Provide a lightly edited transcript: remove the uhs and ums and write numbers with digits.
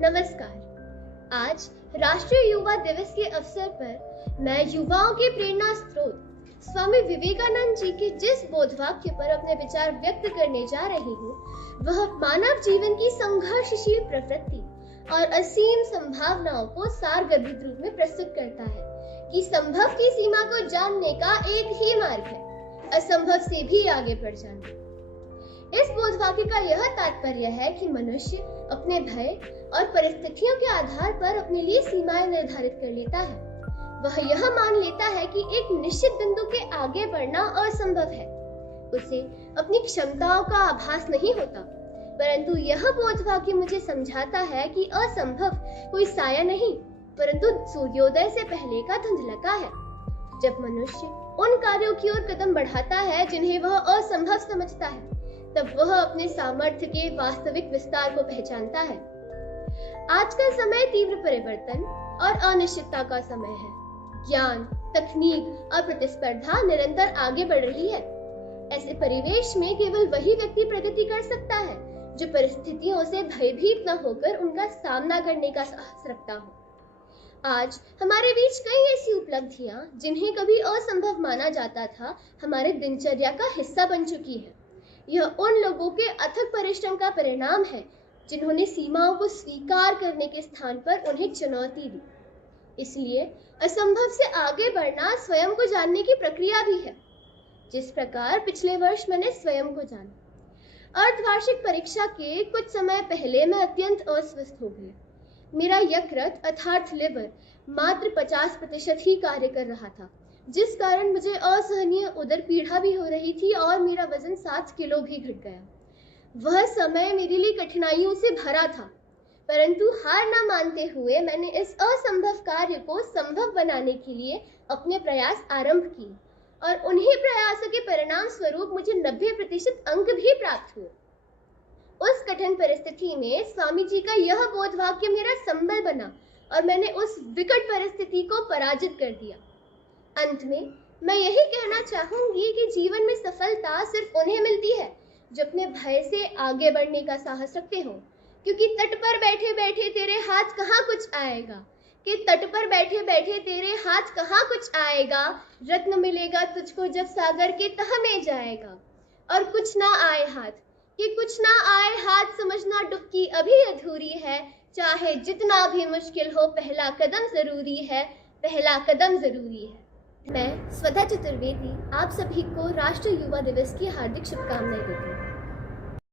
नमस्कार। आज राष्ट्रीय युवा दिवस के अवसर पर मैं युवाओं के प्रेरणा स्रोत स्वामी विवेकानंद जी के जिस बोधवाक्य पर अपने विचार व्यक्त करने जा रही हूँ, वह मानव जीवन की संघर्षशील प्रवृत्ति और असीम संभावनाओं को सारगर्भित रूप में प्रस्तुत करता है कि संभव की सीमा को जानने का एक ही मार्ग है, असंभव से भी आगे बढ़ जाना। इस बोधवाक्य का यह तात्पर्य है कि मनुष्य अपने भय और परिस्थितियों के आधार पर अपने लिए सीमाएं निर्धारित कर लेता है। वह यह मान लेता है कि एक निश्चित बिंदु के आगे बढ़ना असंभव है। उसे अपनी क्षमताओं का आभास नहीं होता, परंतु यह बोधवाक्य मुझे समझाता है कि असंभव कोई साया नहीं, परंतु सूर्योदय से पहले का धुंधलका है। जब मनुष्य उन कार्यों की ओर कदम बढ़ाता है जिन्हें वह असंभव समझता है, तब वह अपने सामर्थ्य के वास्तविक विस्तार को पहचानता है। आज का समय तीव्र परिवर्तन और अनिश्चितता का समय है। ज्ञान, तकनीक और प्रतिस्पर्धा निरंतर आगे बढ़ रही है। ऐसे परिवेश में केवल वही व्यक्ति प्रगति कर सकता है जो परिस्थितियों से भयभीत न होकर उनका सामना करने का साहस रखता हो। आज हमारे बीच कई ऐसी उपलब्धियां जिन्हें कभी असंभव माना जाता था, हमारे दिनचर्या का हिस्सा बन चुकी है। यह उन लोगों के अथक परिश्रम का परिणाम है जिन्होंने सीमाओं को स्वीकार करने के स्थान पर उन्हें चुनौती दी। इसलिए असंभव से आगे बढ़ना स्वयं को जानने की प्रक्रिया भी है, जिस प्रकार पिछले वर्ष मैंने स्वयं को जाना। अर्धवार्षिक परीक्षा के कुछ समय पहले मैं अत्यंत अस्वस्थ हो गई। मेरा यकृत अर्थात लिवर मात्र 50% ही कार्य कर रहा था, जिस कारण मुझे असहनीय उदर पीड़ा भी हो रही थी और मेरा वजन 7 किलो भी घट गया। वह समय मेरे लिए कठिनाइयों से भरा था, परंतु हार न मानते हुए मैंने इस असंभव कार्य को संभव बनाने के लिए अपने प्रयास आरंभ किए और उन्हीं प्रयासों के परिणाम स्वरूप मुझे 90% अंक भी प्राप्त हुए। उस कठिन परिस्थिति में स्वामी जी का यह बोधवाक्य मेरा संबल बना और मैंने उस विकट परिस्थिति को पराजित कर दिया। अंत में मैं यही कहना चाहूंगी कि जीवन में सफलता सिर्फ उन्हें मिलती है जो अपने भय से आगे बढ़ने का साहस रखते हो, क्योंकि तट पर बैठे बैठे तेरे हाथ कहाँ कुछ आएगा, कि तट पर बैठे बैठे तेरे हाथ कहाँ कुछ आएगा, रत्न मिलेगा तुझको जब सागर के तह में जाएगा। और कुछ ना आए हाथ, कि कुछ ना आए हाथ समझना डुबकी अभी अधूरी है, चाहे जितना भी मुश्किल हो पहला कदम जरूरी है, पहला कदम जरूरी है। मैं स्वधा चतुर्वेदी आप सभी को राष्ट्रीय युवा दिवस की हार्दिक शुभकामनाएं देती हूँ।